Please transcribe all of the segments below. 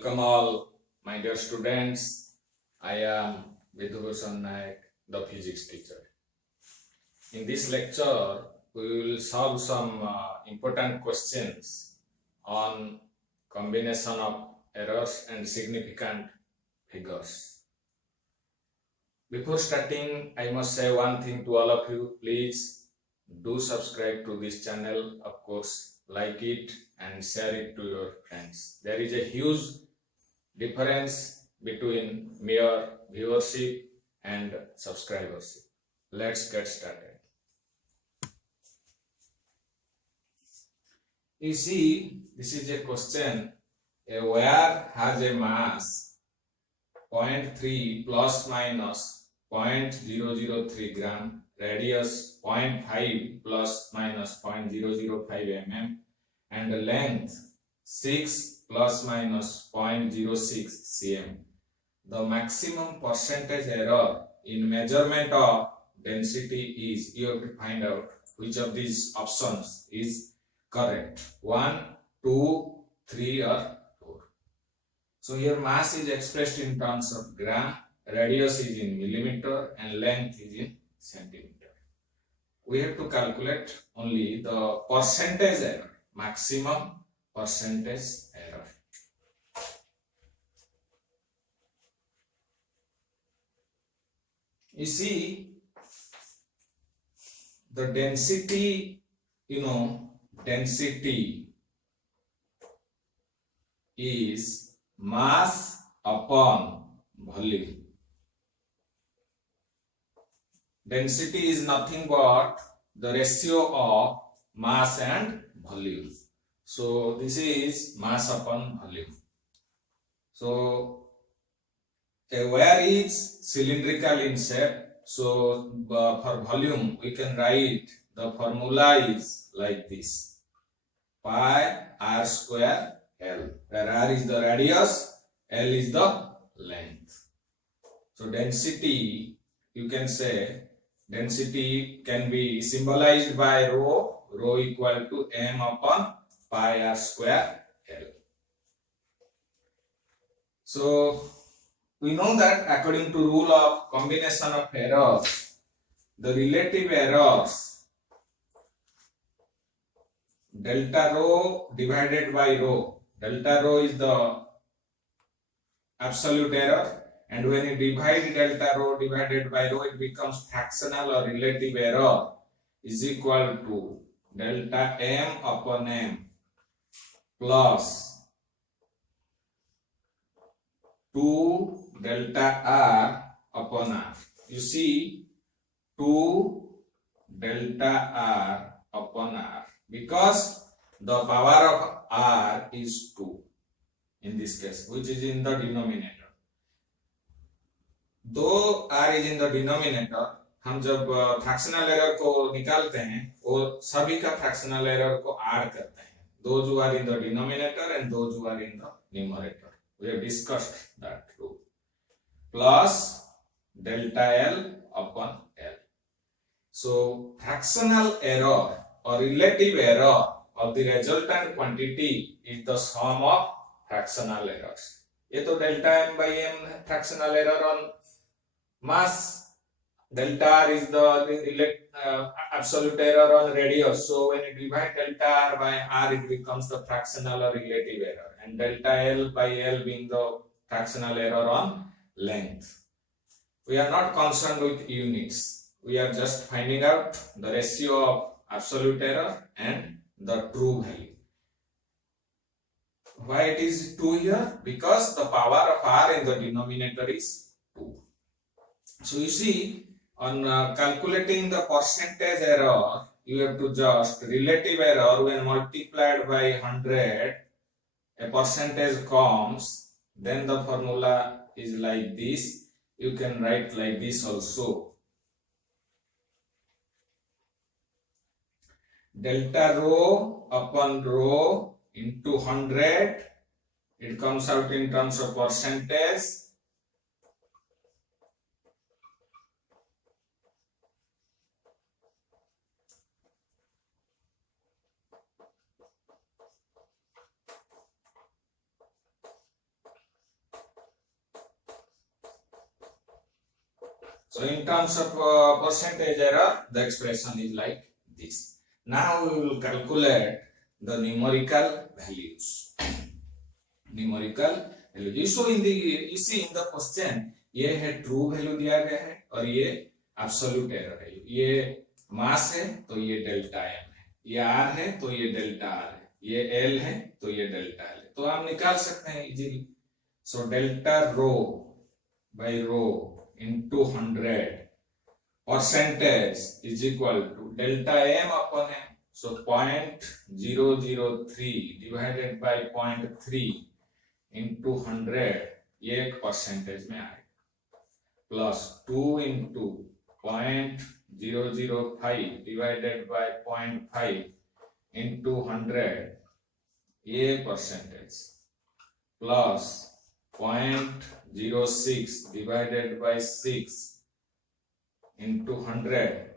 Welcome all, my dear students. I am Vidubhushan Naik, the physics teacher. In this lecture, we will solve some important questions on combination of errors and significant figures. Before starting, I must say one thing to all of you. Please do subscribe to this channel. Of course, like it and share it to your friends. There is a huge difference between mere viewership and subscribership. Let's get started. You see, this is a question. A wire has a mass 0.3 plus minus 0.003 gram, radius 0.5 plus minus 0.005 mm, and the length 6 plus minus 0.06 cm. The maximum percentage error in measurement of density is, you have to find out which of these options is correct. 1, 2, 3 or 4. So here mass is expressed in terms of gram, radius is in millimeter and length is in centimeter. We have to calculate only the percentage error, maximum percentage error. You see, the density, density is mass upon volume. Density is nothing but the ratio of mass and volume. So this is mass upon volume. So a wire is cylindrical in shape. So for volume we can write the formula is like this: pi r square L, where r is the radius, L is the length. So density, you can say density can be symbolized by rho, rho equal to m upon pi r square L. So we know that according to rule of combination of errors, the relative errors delta rho divided by rho. Delta rho is the absolute error, and when you divide delta rho divided by rho, it becomes fractional or relative error is equal to delta m upon m plus 2 delta r upon r. You see, 2 delta r upon r, because the power of r is 2 in this case, which is in the denominator. दो r is in the denominator, हम जब fractional error को निकालते हैं वो सभी का fractional error को ऐड करते हैं. Those who are in the denominator and those who are in the numerator. We have discussed that rule. Plus delta L upon L. So fractional error or relative error of the resultant quantity is the sum of fractional errors. ये तो delta m by m fractional error on mass. Delta r is the absolute error on radius. So when you divide delta r by r, it becomes the fractional or relative error, and delta L by L being the fractional error on length. We are not concerned with units. We are just finding out the ratio of absolute error and the true value. Why it is 2 here? Because the power of r in the denominator is 2. So you see, on calculating the percentage error, you have to just relative error when multiplied by 100, a percentage comes, then the formula is like this. You can write like this also. Delta rho upon rho into 100, it comes out in terms of percentage. So in terms of percentage error, the expression is like this. Now we will calculate the numerical values. Numerical values. So in the you see in the question, ये है true value दिया गया है और ये absolute error है. ये मास है तो ये डेल्टा एम है, ये आर है तो ये डेल्टा आर है, ये एल है तो ये डेल्टा एल है. तो आप निकाल सकते हैं easily. So delta row by row into 100 percentage is equal to delta m upon m. So 0.003 divided by 0.3 into 100 ये एक परसेंटेज में आएगा, plus 2 into 0.005 divided by 0.5 into 100 ये percentage, plus 0.06 divided by 6 into 100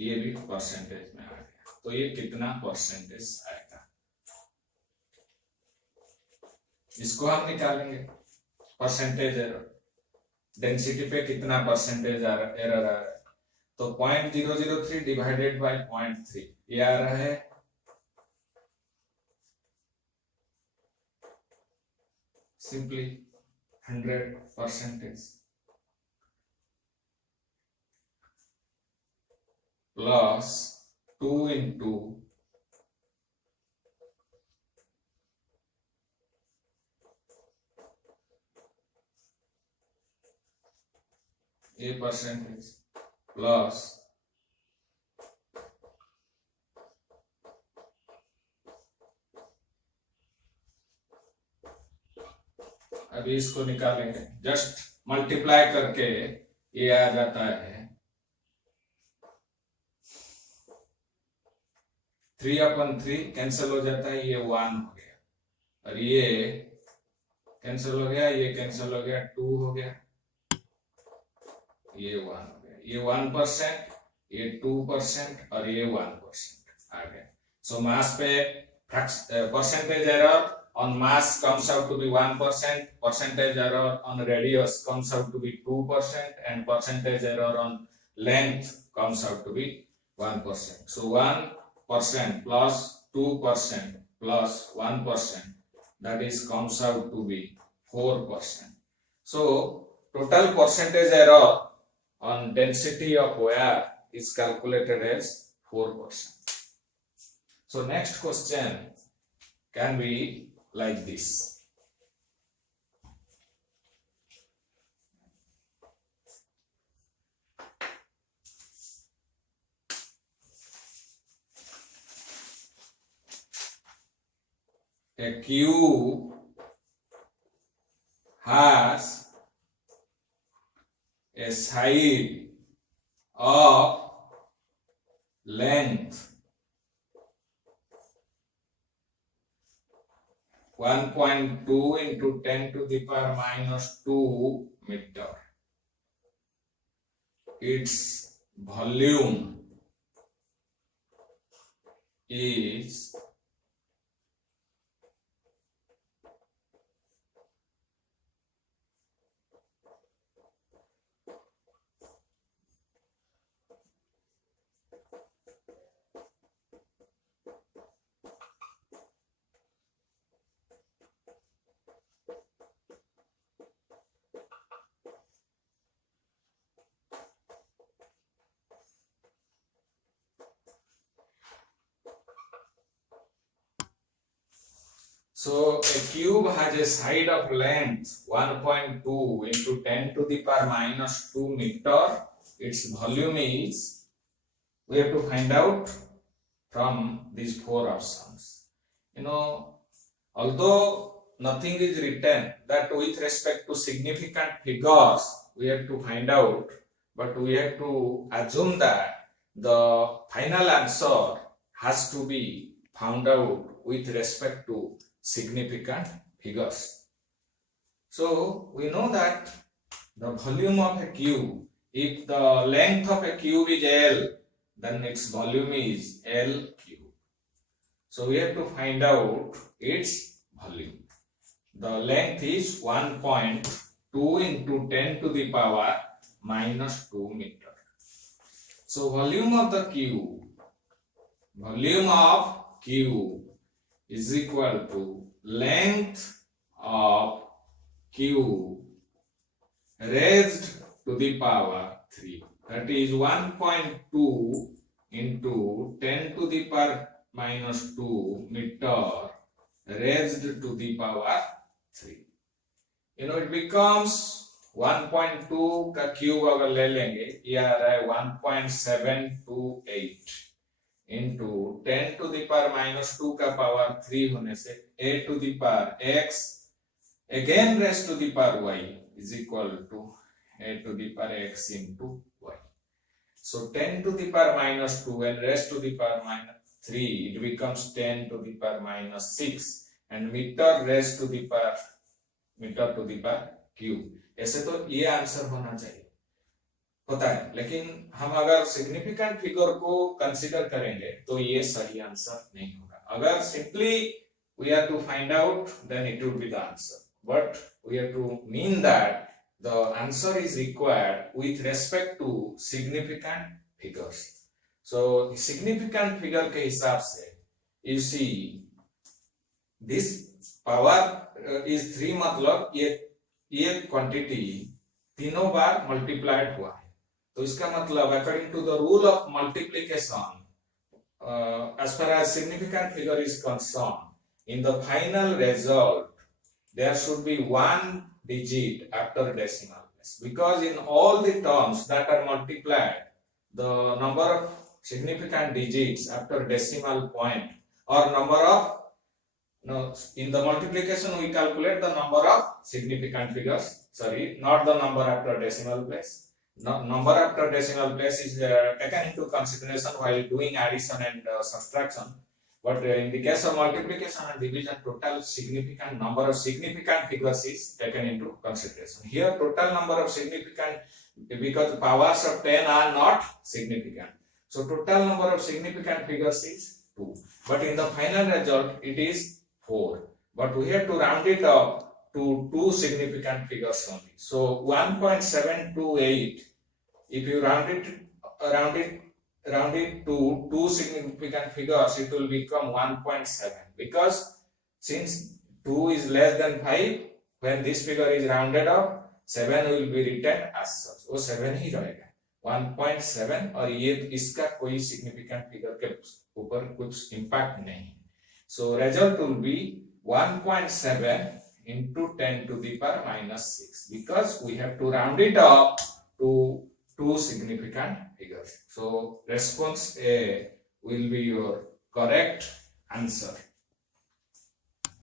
ये भी परसेंटेज में आ गया. तो ये कितना परसेंटेज आएगा इसको हम निकालेंगे. परसेंटेज एरर, डेंसिटी पे कितना परसेंटेज एरर आ रहा है. तो 0.003 डिवाइडेड बाय 0.3 ये आ रहा है simply 100% plus 2 into 8% plus अभी इसको निकालेंगे. जस्ट मल्टीप्लाई करके ये आ जाता है 3/3 कैंसिल हो जाता है, ये 1 हो गया और ये कैंसिल हो गया, ये कैंसिल हो गया, 2 हो गया, ये 1 हो गया, ये 1%, ये 2% और ये 1% आ गया. सो मास पे percentage error on mass comes out to be 1%, percentage error on radius comes out to be 2%, and percentage error on length comes out to be 1%. So 1% plus 2% plus 1%, that is comes out to be 4%. So total percentage error on density of wire is calculated as 4%. So next question can be like this. A cube has a side of length 1.2 into 10 to the power minus 2 meter. Its volume is so a cube has a side of length 1.2 into 10 to the power minus 2 meter. Its volume is, we have to find out from these 4 options. You know, although nothing is written that with respect to significant figures we have to find out, but we have to assume that the final answer has to be found out with respect to significant figures. So we know that the volume of a cube, if the length of a cube is L, then its volume is L cube. So we have to find out its volume. The length is 1.2 into 10 to the power minus 2 meter. So volume of cube is equal to length of cube raised to the power 3. That is 1.2 into 10 to the power minus 2 meter raised to the power 3. It becomes 1.2 का cube अगर ले लेंगे, ये आ रहा है 1.728 into 10 to the power minus 2 का power 3 होने से a to the power x again raised to the power y is equal to a to the power x into y. So 10 to the power minus 2 and raised to the power minus 3, it becomes 10 to the power minus 6 and meter raised to the power cube. ऐसे तो ये answer होना चाहिए, पता है, लेकिन हम अगर सिग्निफिकेंट फिगर को कंसीडर करेंगे तो ये सही आंसर नहीं होगा. अगर simply we have to find out, then it will be the answer. But we have to mean that the answer is required with respect to significant figures. So significant figure के हिसाब से you see this power is 3, मतलब ये quantity तीनों बार multiplied हुआ है. तो इसका मतलब according to the rule of multiplication, as far as significant figure is concerned, in the final result there should be one digit after decimal place, because in all the terms that are multiplied, the number of significant digits after decimal point or number of in the multiplication we calculate the number of significant figures, not the number after decimal place. Number after decimal place is taken into consideration while doing addition and subtraction, but in the case of multiplication and division, total significant number of significant figures is taken into consideration. Here total number of significant, because powers of 10 are not significant, so total number of significant figures is 2, but in the final result it is 4, but we have to round it up to 2 significant figures only. So 1.728, if you round it to 2 significant figures, it will become 1.7, because since 2 is less than 5, when this figure is rounded up, 7 will be written as such. वो 7 ही रहेगा, 1.7, और ये इसका कोई significant figure के ऊपर कुछ impact नहीं है. So result will be 1.7 into 10 to the power minus 6, because we have to round it up to 2 significant figures. So response A will be your correct answer.